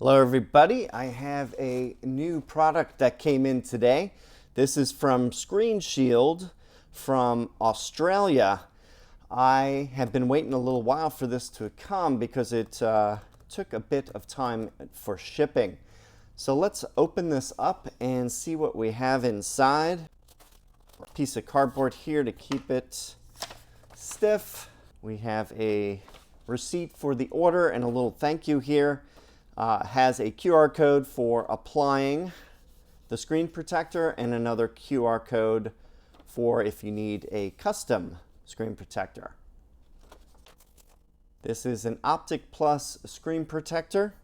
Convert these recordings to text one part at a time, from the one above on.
Hello everybody, I have a new product that came in today. This is from Screenshield from Australia. I have been waiting a little while for this to come because it took a bit of time for shipping. So let's open this up and see what we have inside. A piece of cardboard here to keep it stiff. We have a receipt for the order and a little thank you here. Has a QR code for applying the screen protector and another QR code for if you need a custom screen protector. This is an Optic Plus screen protector.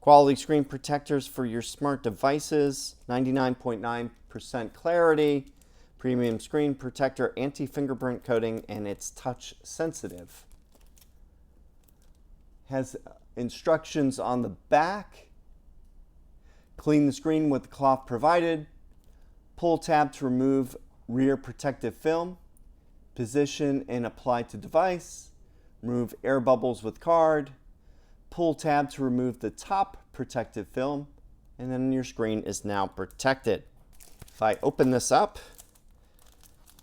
Quality screen protectors for your smart devices, 99.9% clarity, premium screen protector, anti-fingerprint coating, and it's touch sensitive. Has instructions on the back. Clean the screen with the cloth provided. Pull tab to remove rear protective film. Position and apply to device. Remove air bubbles with card. Pull tab to remove the top protective film. And then your screen is now protected. If I open this up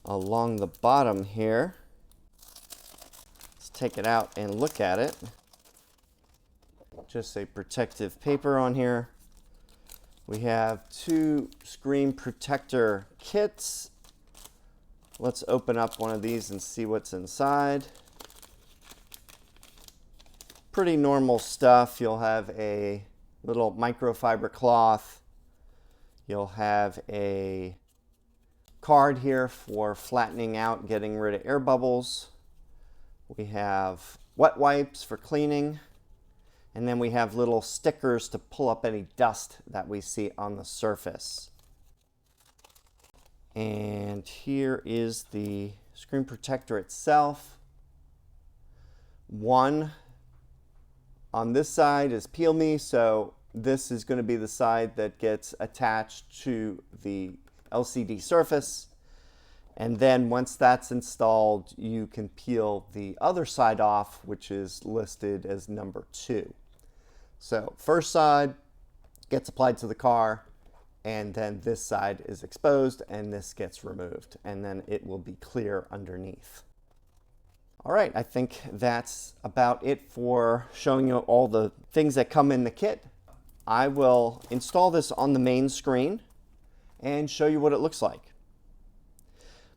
along the bottom here, let's take it out and look at it. Just a protective paper on here. We have two screen protector kits. Let's open up one of these and see what's inside. Pretty normal stuff. You'll have a little microfiber cloth. You'll have a card here for flattening out, getting rid of air bubbles. We have wet wipes for cleaning. And then we have little stickers to pull up any dust that we see on the surface. And here is the screen protector itself. One on this side is Peel Me, so this is going to be the side that gets attached to the LCD surface. And then once that's installed, you can peel the other side off, which is listed as number 2. So first side gets applied to the car, and then this side is exposed and this gets removed, and then it will be clear underneath. All right, I think that's about it for showing you all the things that come in the kit. I will install this on the main screen and show you what it looks like.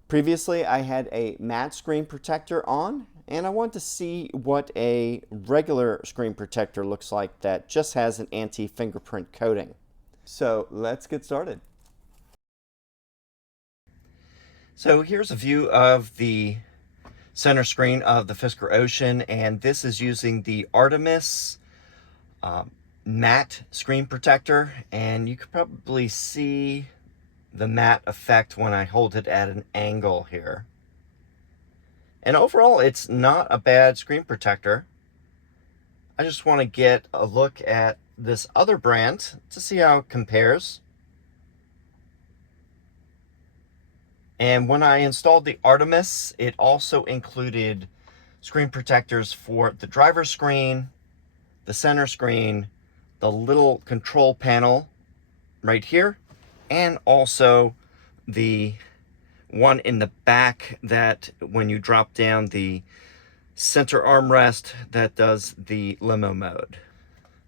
Previously, I had a matte screen protector on, and I want to see what a regular screen protector looks like that just has an anti-fingerprint coating. So let's get started. So here's a view of the center screen of the Fisker Ocean, and this is using the Artemis matte screen protector, and you can probably see the matte effect when I hold it at an angle here. And overall, it's not a bad screen protector. I just want to get a look at this other brand to see how it compares. And when I installed the Artemis, it also included screen protectors for the driver's screen, the center screen, the little control panel right here, and also the one in the back that when you drop down the center armrest that does the limo mode.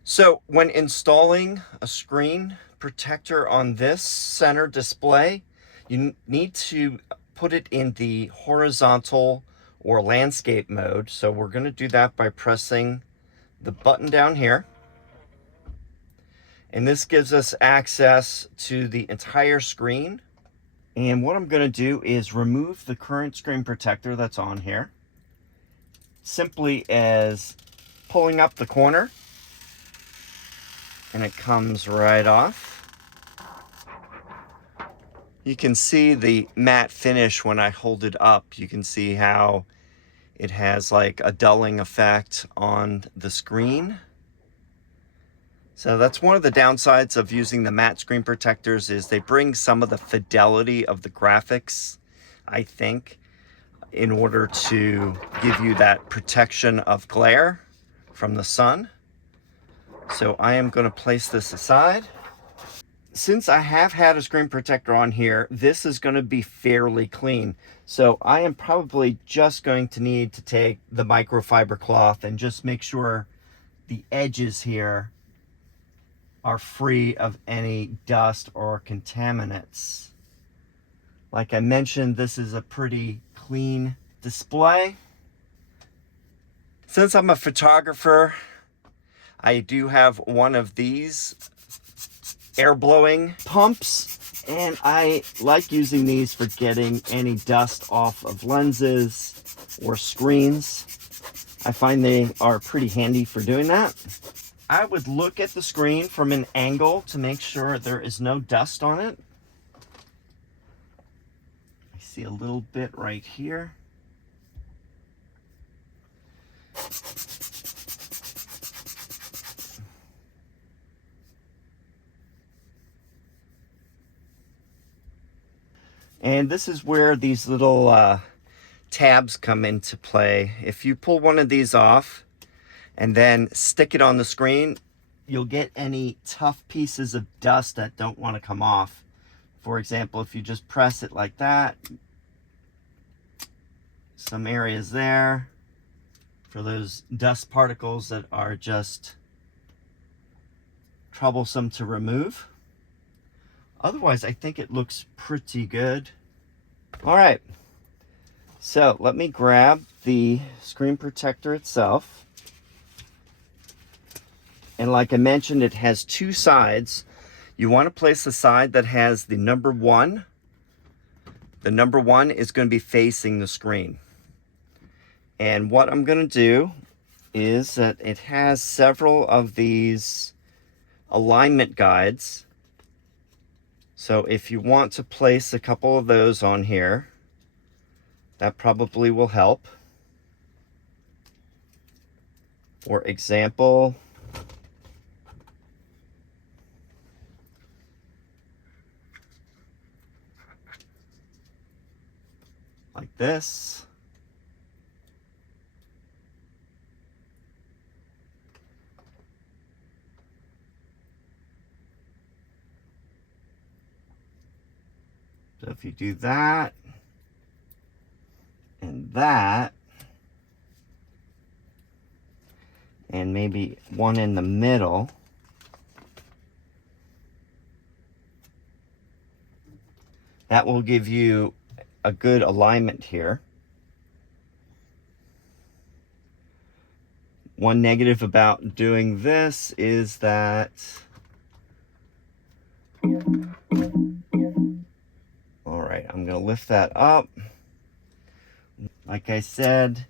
So when installing a screen protector on this center display, you need to put it in the horizontal or landscape mode. So we're going to do that by pressing the button down here. And this gives us access to the entire screen. And what I'm going to do is remove the current screen protector that's on here, simply as pulling up the corner, and it comes right off. You can see the matte finish when I hold it up. You can see how it has like a dulling effect on the screen. So that's one of the downsides of using the matte screen protectors, is they bring some of the fidelity of the graphics, I think, in order to give you that protection of glare from the sun. So I am going to place this aside. Since I have had a screen protector on here, this is going to be fairly clean. So I am probably just going to need to take the microfiber cloth and just make sure the edges here are free of any dust or contaminants. Like I mentioned, this is a pretty clean display. Since I'm a photographer, I do have one of these air blowing pumps, and I like using these for getting any dust off of lenses or screens. I find they are pretty handy for doing that. I would look at the screen from an angle to make sure there is no dust on it. I see a little bit right here. And this is where these little tabs come into play. If you pull one of these off and then stick it on the screen, you'll get any tough pieces of dust that don't want to come off. For example, if you just press it like that, some areas there for those dust particles that are just troublesome to remove. Otherwise, I think it looks pretty good. All right, so let me grab the screen protector itself. And like I mentioned, it has two sides. You want to place the side that has the number 1. The number 1 is going to be facing the screen. And what I'm going to do is that it has several of these alignment guides. So if you want to place a couple of those on here, that probably will help. For example, like this. So if you do that and that, and maybe one in the middle, that will give you a good alignment here. One negative about doing this is that, all right, I'm going to lift that up. Like I said,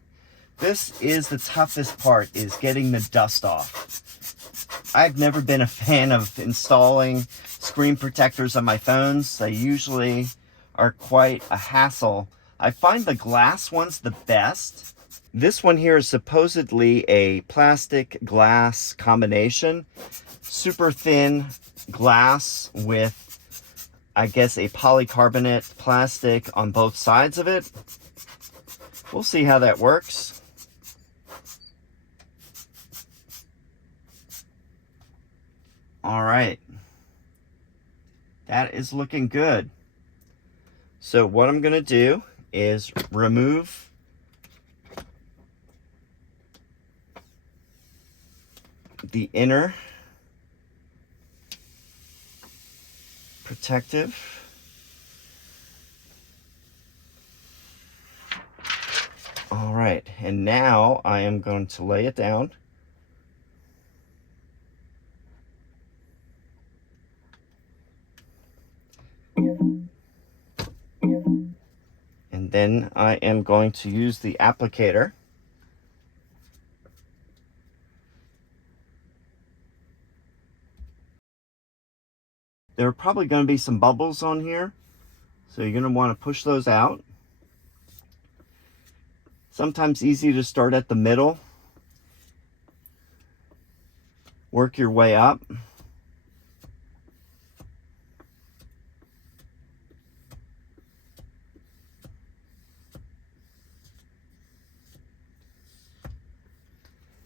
this is the toughest part, is getting the dust off. I've never been a fan of installing screen protectors on my phones. They usually are quite a hassle. I find the glass ones the best. This one here is supposedly a plastic glass combination. Super thin glass with, I guess, a polycarbonate plastic on both sides of it. We'll see how that works. All right. That is looking good. So what I'm going to do is remove the inner protective. All right, and now I am going to lay it down. And then I am going to use the applicator. There are probably going to be some bubbles on here, so you're going to want to push those out. Sometimes easy to start at the middle, work your way up.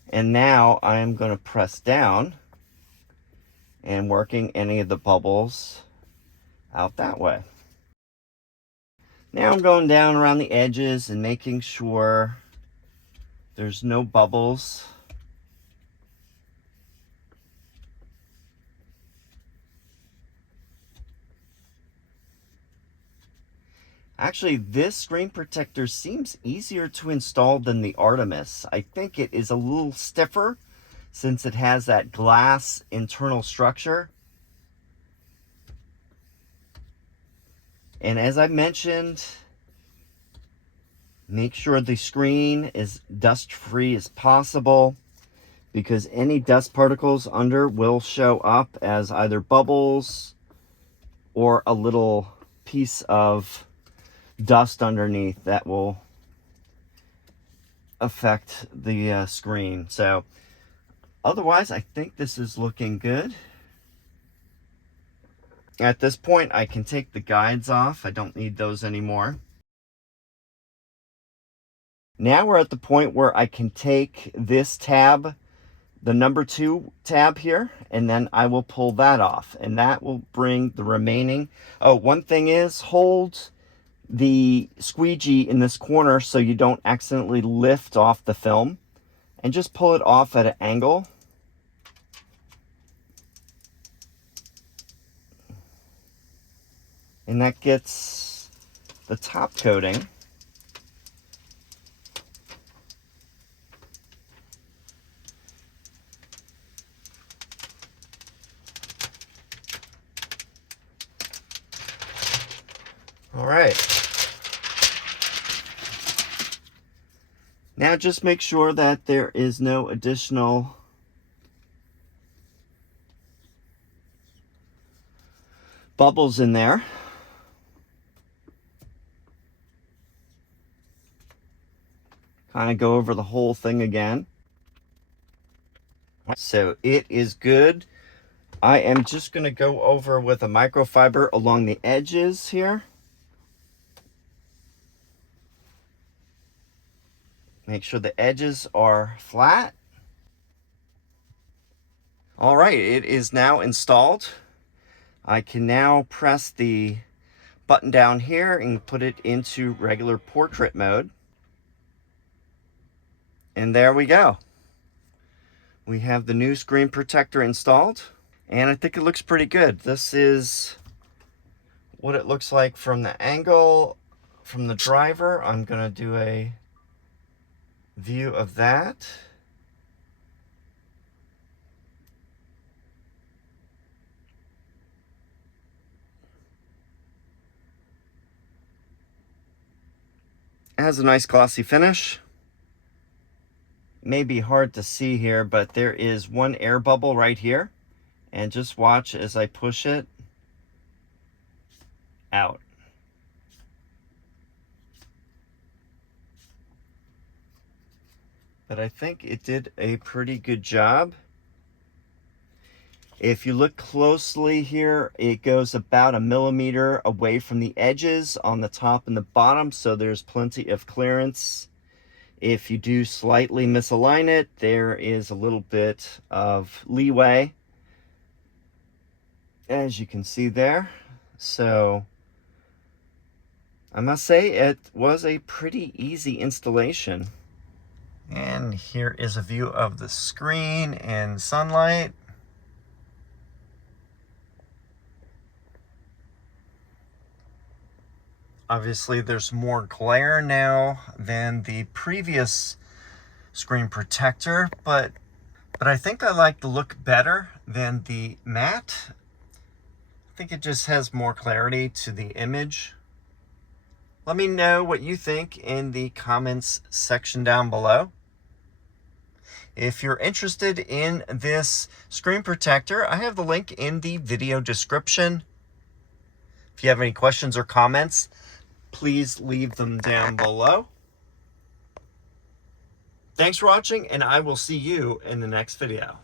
And now I am going to press down. and working any of the bubbles out that way. Now I'm going down around the edges and making sure there's no bubbles. Actually, this screen protector seems easier to install than the Artemis. I think it is a little stiffer since it has that glass internal structure. And as I mentioned, make sure the screen is dust-free as possible, because any dust particles under will show up as either bubbles or a little piece of dust underneath that will affect the screen. So otherwise, I think this is looking good. At this point, I can take the guides off. I don't need those anymore. Now we're at the point where I can take this tab, the number 2 tab here, and then I will pull that off, and that will bring the remaining. Oh, one thing is, hold the squeegee in this corner so you don't accidentally lift off the film, and just pull it off at an angle. And that gets the top coating. All right. Now just make sure that there is no additional bubbles in there. Kind of go over the whole thing again. So it is good. I am just going to go over with a microfiber along the edges here. Make sure the edges are flat. All right, it is now installed. I can now press the button down here and put it into regular portrait mode. And there we go. We have the new screen protector installed, and I think it looks pretty good. This is what it looks like from the angle from the driver. I'm going to do a view of that. It has a nice glossy finish. May be hard to see here, but there is one air bubble right here, and just watch as I push it out. But I think it did a pretty good job. If you look closely here, it goes about 1 millimeter away from the edges on the top and the bottom, so there's plenty of clearance. If you do slightly misalign it, there is a little bit of leeway, as you can see there. So I must say it was a pretty easy installation. And here is a view of the screen in sunlight. Obviously, there's more glare now than the previous screen protector, but I think I like the look better than the matte. I think it just has more clarity to the image. Let me know what you think in the comments section down below. If you're interested in this screen protector, I have the link in the video description. If you have any questions or comments, please leave them down below. Thanks for watching, and I will see you in the next video.